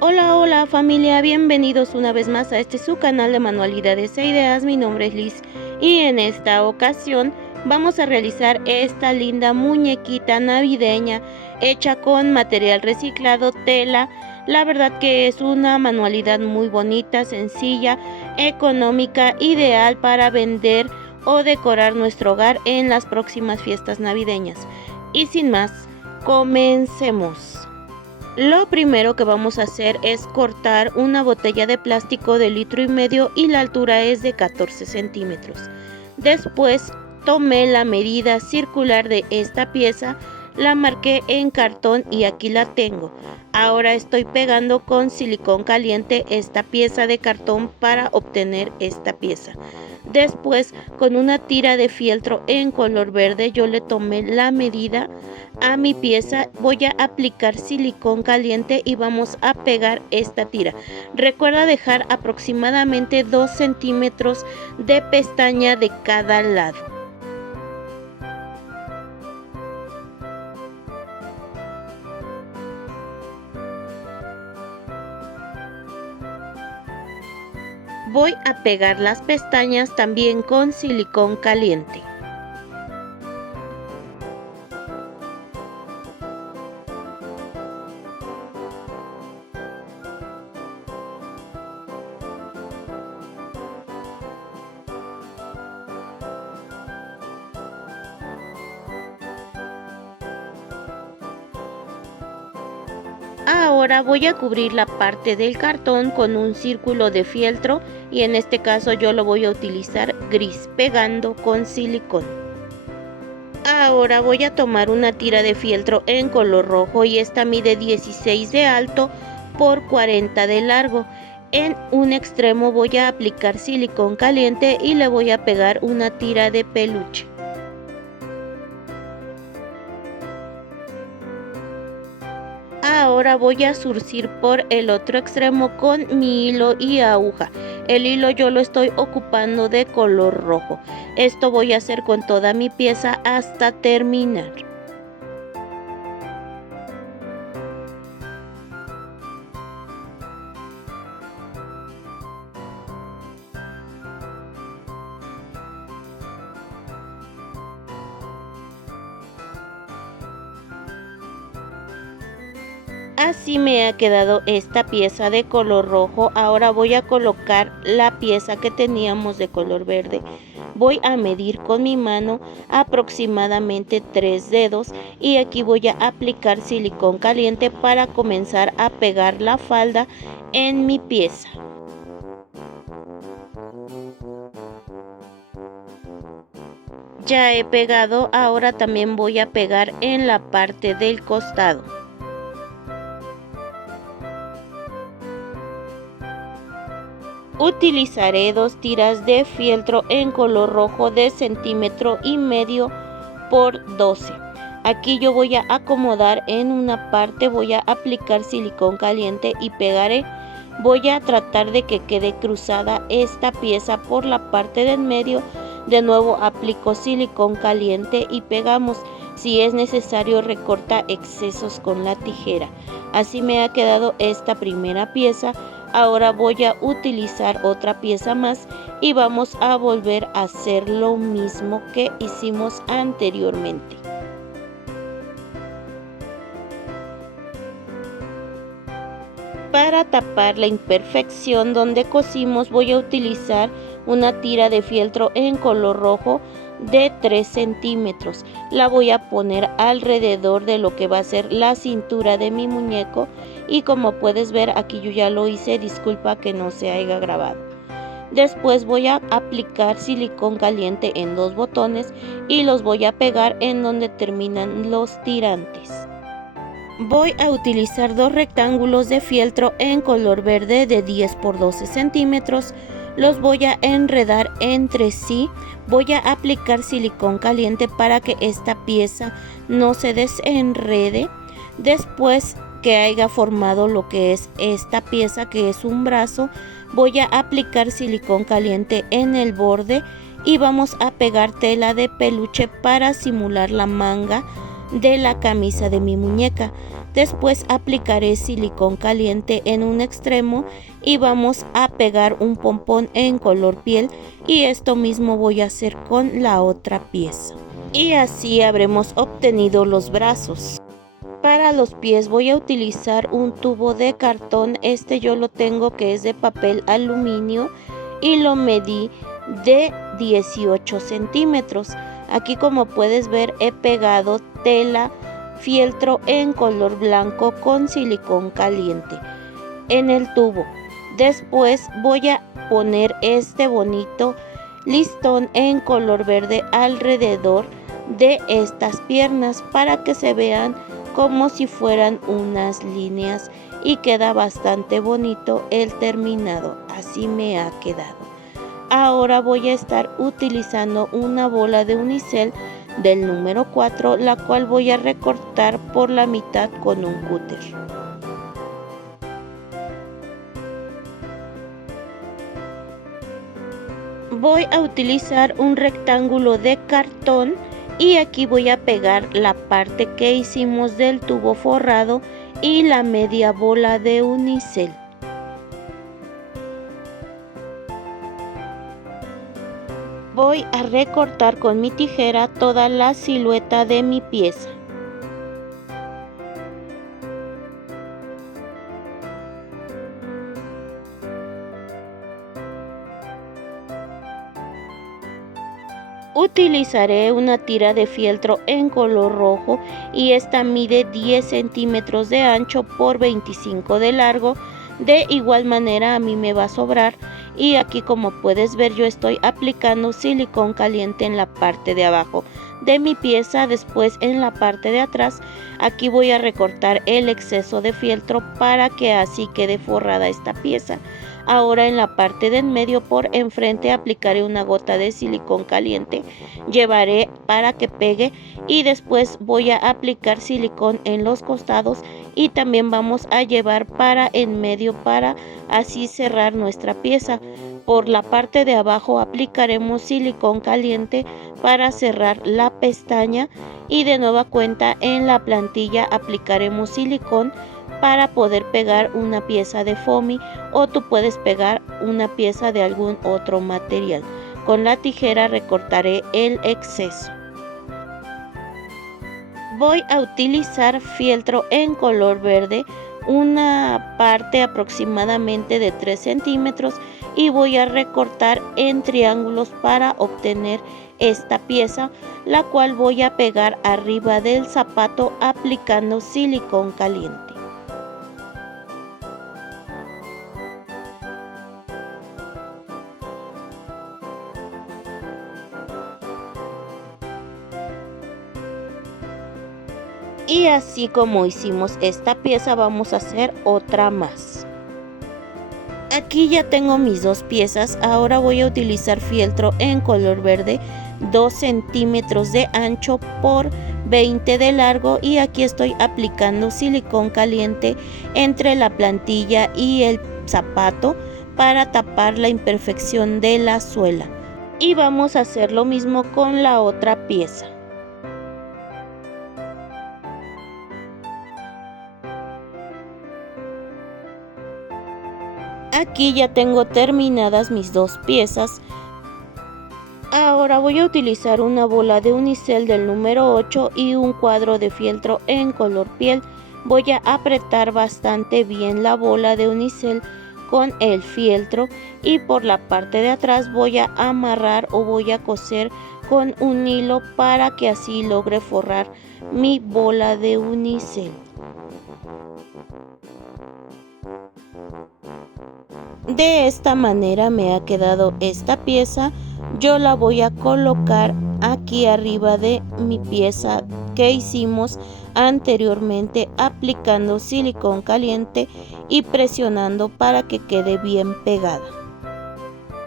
Hola, hola familia, bienvenidos una vez más a este su canal de manualidades e ideas. Mi nombre es Liz y en esta ocasión vamos a realizar esta linda muñequita navideña hecha con material reciclado, tela. La verdad que es una manualidad muy bonita, sencilla, económica, ideal para vender o decorar nuestro hogar en las próximas fiestas navideñas. Y sin más, comencemos. Lo primero que vamos a hacer es cortar una botella de plástico de 1,5 litros y la altura es de 14 centímetros. Después tomé la medida circular de esta pieza, la marqué en cartón y aquí la tengo. Ahora estoy pegando con silicón caliente esta pieza de cartón para obtener esta pieza. Después, con una tira de fieltro en color verde, yo le tomé la medida a mi pieza. Voy a aplicar silicón caliente y vamos a pegar esta tira. Recuerda dejar aproximadamente 2 centímetros de pestaña de cada lado. Voy a pegar las pestañas también con silicón caliente. Ahora voy a cubrir la parte del cartón con un círculo de fieltro y en este caso yo lo voy a utilizar gris, pegando con silicón. Ahora voy a tomar una tira de fieltro en color rojo y esta mide 16 de alto por 40 de largo. En un extremo voy a aplicar silicón caliente y le voy a pegar una tira de peluche. Ahora voy a zurcir por el otro extremo con mi hilo y aguja. El hilo yo lo estoy ocupando de color rojo. Esto voy a hacer con toda mi pieza hasta terminar. Así me ha quedado esta pieza de color rojo. Ahora voy a colocar la pieza que teníamos de color verde. Voy a medir con mi mano aproximadamente 3 dedos y aquí voy a aplicar silicón caliente para comenzar a pegar la falda en mi pieza. Ya he pegado, ahora también voy a pegar en la parte del costado. Utilizaré 2 tiras de fieltro en color rojo de 1,5 centímetros por 12. Aquí yo voy a acomodar en una parte, voy a aplicar silicón caliente y pegaré. Voy a tratar de que quede cruzada esta pieza por la parte del medio. De nuevo aplico silicón caliente y pegamos. Si es necesario, recorta excesos con la tijera. Así me ha quedado esta primera pieza. Ahora voy a utilizar otra pieza más y vamos a volver a hacer lo mismo que hicimos anteriormente. Para tapar la imperfección donde cosimos voy a utilizar una tira de fieltro en color rojo de 3 centímetros. La voy a poner alrededor de lo que va a ser la cintura de mi muñeco y como puedes ver aquí yo ya lo hice, disculpa que no se haya grabado. Después voy a aplicar silicón caliente en 2 botones y los voy a pegar en donde terminan los tirantes. Voy a utilizar 2 rectángulos de fieltro en color verde de 10 por 12 centímetros. Los voy a enredar entre sí. Voy a aplicar silicón caliente para que esta pieza no se desenrede. Después que haya formado lo que es esta pieza, que es un brazo, voy a aplicar silicón caliente en el borde y vamos a pegar tela de peluche para simular la manga de la camisa de mi muñeca. Después aplicaré silicón caliente en un extremo y vamos a pegar un pompón en color piel, y esto mismo voy a hacer con la otra pieza. Y así habremos obtenido los brazos. Para los pies voy a utilizar un tubo de cartón. Este yo lo tengo que es de papel aluminio y lo medí de 18 centímetros. Aquí, como puedes ver, he pegado tela fieltro en color blanco con silicón caliente en el tubo. Después voy a poner este bonito listón en color verde alrededor de estas piernas para que se vean como si fueran unas líneas, y queda bastante bonito el terminado. Así me ha quedado. Ahora voy a estar utilizando una bola de unicel del número 4, la cual voy a recortar por la mitad con un cúter. Voy a utilizar un rectángulo de cartón y aquí voy a pegar la parte que hicimos del tubo forrado y la media bola de unicel. Voy a recortar con mi tijera toda la silueta de mi pieza. Utilizaré una tira de fieltro en color rojo y esta mide 10 centímetros de ancho por 25 de largo. De igual manera a mí me va a sobrar, y aquí, como puedes ver, yo estoy aplicando silicón caliente en la parte de abajo de mi pieza. Después, en la parte de atrás, aquí voy a recortar el exceso de fieltro para que así quede forrada esta pieza. Ahora, en la parte de en medio por enfrente, aplicaré una gota de silicón caliente, llevaré para que pegue, y después voy a aplicar silicón en los costados y también vamos a llevar para en medio para así cerrar nuestra pieza. Por la parte de abajo aplicaremos silicón caliente para cerrar la pestaña, y de nueva cuenta en la plantilla aplicaremos silicón para poder pegar una pieza de foamy, o tú puedes pegar una pieza de algún otro material. Con la tijera recortaré el exceso. Voy a utilizar fieltro en color verde, una parte aproximadamente de 3 centímetros, y voy a recortar en triángulos para obtener esta pieza, la cual voy a pegar arriba del zapato aplicando silicón caliente. Y así como hicimos esta pieza, vamos a hacer otra más. Aquí ya tengo mis dos piezas. Ahora voy a utilizar fieltro en color verde, 2 centímetros de ancho por 20 de largo, y aquí estoy aplicando silicón caliente entre la plantilla y el zapato para tapar la imperfección de la suela. Y vamos a hacer lo mismo con la otra pieza. Aquí ya tengo terminadas mis dos piezas. Ahora voy a utilizar una bola de unicel del número 8 y un cuadro de fieltro en color piel. Voy a apretar bastante bien la bola de unicel con el fieltro, y por la parte de atrás voy a amarrar o voy a coser con un hilo para que así logre forrar mi bola de unicel. De esta manera me ha quedado esta pieza. Yo la voy a colocar aquí arriba de mi pieza que hicimos anteriormente, aplicando silicón caliente y presionando para que quede bien pegada.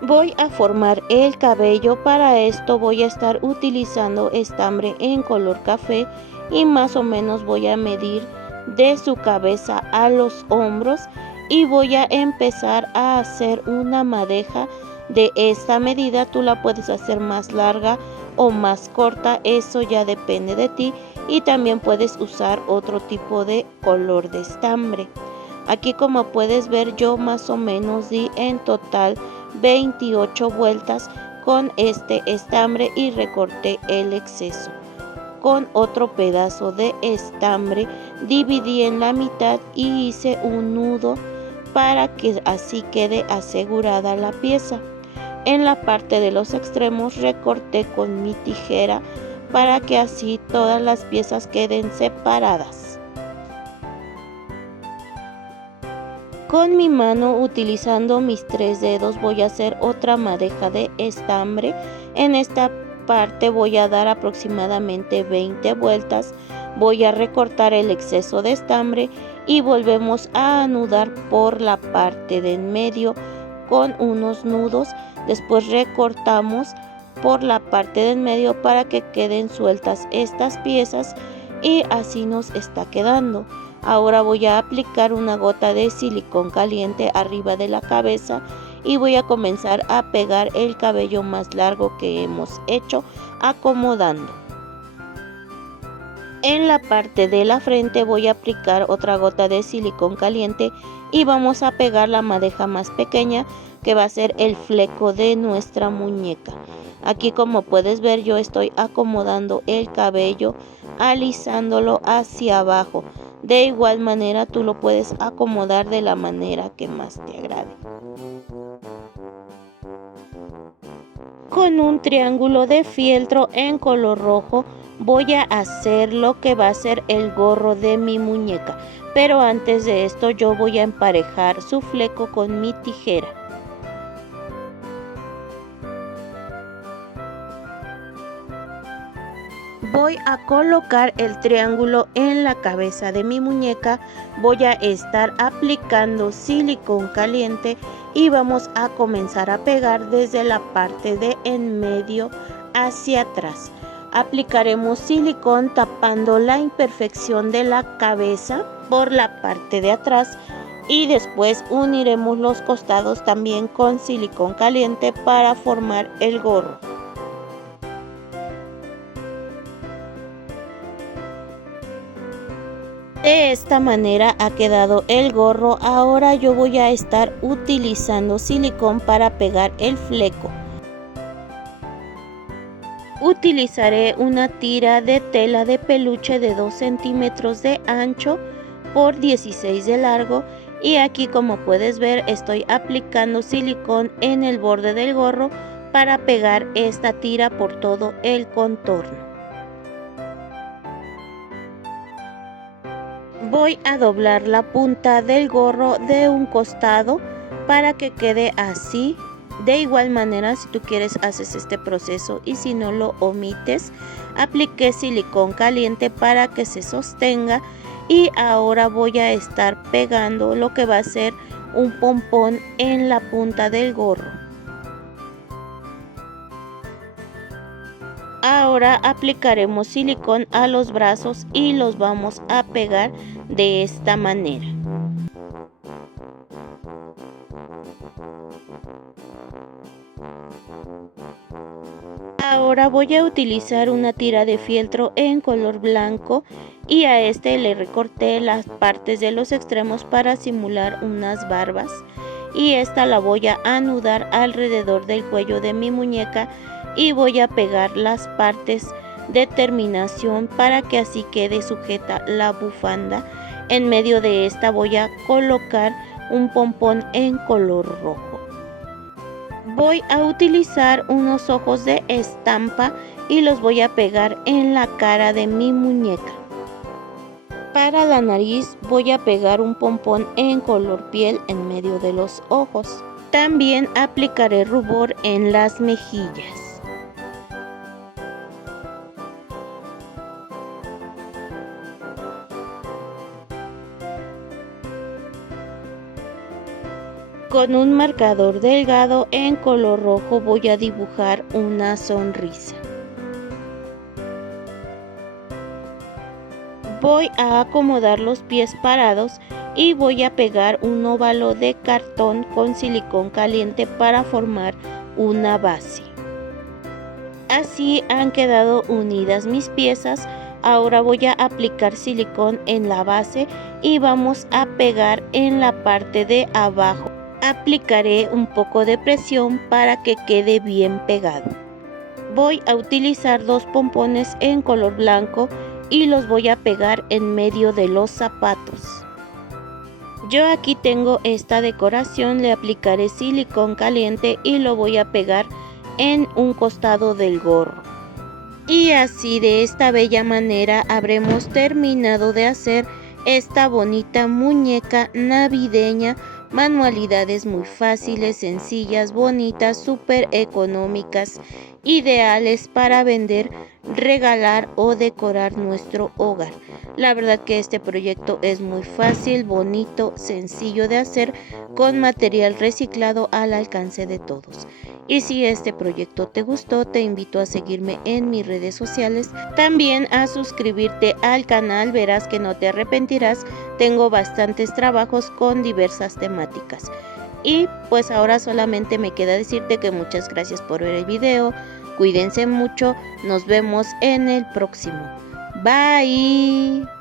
Voy a formar el cabello. Para esto voy a estar utilizando estambre en color café y más o menos voy a medir de su cabeza a los hombros, y voy a empezar a hacer una madeja de esta medida. Tú la puedes hacer más larga o más corta, eso ya depende de ti, y también puedes usar otro tipo de color de estambre. Aquí, como puedes ver, yo más o menos di en total 28 vueltas con este estambre y recorté el exceso. Con otro pedazo de estambre dividí en la mitad y hice un nudo para que así quede asegurada la pieza. En la parte de los extremos recorté con mi tijera para que así todas las piezas queden separadas. Con mi mano, utilizando mis 3 dedos, voy a hacer otra madeja de estambre. En esta parte voy a dar aproximadamente 20 vueltas. Voy a recortar el exceso de estambre y volvemos a anudar por la parte de en medio con unos nudos. Después recortamos por la parte de en medio para que queden sueltas estas piezas y así nos está quedando. Ahora voy a aplicar una gota de silicón caliente arriba de la cabeza y voy a comenzar a pegar el cabello más largo que hemos hecho, acomodando. En la parte de la frente voy a aplicar otra gota de silicón caliente y vamos a pegar la madeja más pequeña, que va a ser el fleco de nuestra muñeca. Aquí, como puedes ver, yo estoy acomodando el cabello, alisándolo hacia abajo. De igual manera tú lo puedes acomodar de la manera que más te agrade. Con un triángulo de fieltro en color rojo voy a hacer lo que va a ser el gorro de mi muñeca, pero antes de esto yo voy a emparejar su fleco con mi tijera. Voy a colocar el triángulo en la cabeza de mi muñeca, voy a estar aplicando silicón caliente y vamos a comenzar a pegar desde la parte de en medio hacia atrás. Aplicaremos silicón tapando la imperfección de la cabeza por la parte de atrás y después uniremos los costados también con silicón caliente para formar el gorro. De esta manera ha quedado el gorro. Ahora yo voy a estar utilizando silicón para pegar el fleco. Utilizaré una tira de tela de peluche de 2 centímetros de ancho por 16 de largo y aquí, como puedes ver, estoy aplicando silicón en el borde del gorro para pegar esta tira por todo el contorno. Voy a doblar la punta del gorro de un costado para que quede así. De igual manera, si tú quieres, haces este proceso y si no, lo omites. Apliqué silicón caliente para que se sostenga y ahora voy a estar pegando lo que va a ser un pompón en la punta del gorro. Ahora aplicaremos silicón a los brazos y los vamos a pegar de esta manera. Ahora voy a utilizar una tira de fieltro en color blanco y a este le recorté las partes de los extremos para simular unas barbas y esta la voy a anudar alrededor del cuello de mi muñeca y voy a pegar las partes de terminación para que así quede sujeta la bufanda. En medio de esta voy a colocar un pompón en color rojo. Voy a utilizar unos ojos de estampa y los voy a pegar en la cara de mi muñeca. Para la nariz voy a pegar un pompón en color piel en medio de los ojos. También aplicaré rubor en las mejillas. Con un marcador delgado en color rojo voy a dibujar una sonrisa. Voy a acomodar los pies parados y voy a pegar un óvalo de cartón con silicón caliente para formar una base. Así han quedado unidas mis piezas. Ahora voy a aplicar silicón en la base y vamos a pegar en la parte de abajo. Aplicaré un poco de presión para que quede bien pegado. Voy a utilizar 2 pompones en color blanco y los voy a pegar en medio de los zapatos. Yo aquí tengo esta decoración, le aplicaré silicón caliente y lo voy a pegar en un costado del gorro. Y así, de esta bella manera, habremos terminado de hacer esta bonita muñeca navideña. Manualidades muy fáciles, sencillas, bonitas, súper económicas, ideales para vender, regalar o decorar nuestro hogar. La verdad que este proyecto es muy fácil, bonito, sencillo de hacer, con material reciclado al alcance de todos. Y si este proyecto te gustó, te invito a seguirme en mis redes sociales, también a suscribirte al canal, verás que no te arrepentirás. Tengo bastantes trabajos con diversas temáticas. Y pues ahora solamente me queda decirte que muchas gracias por ver el video, cuídense mucho, nos vemos en el próximo. Bye.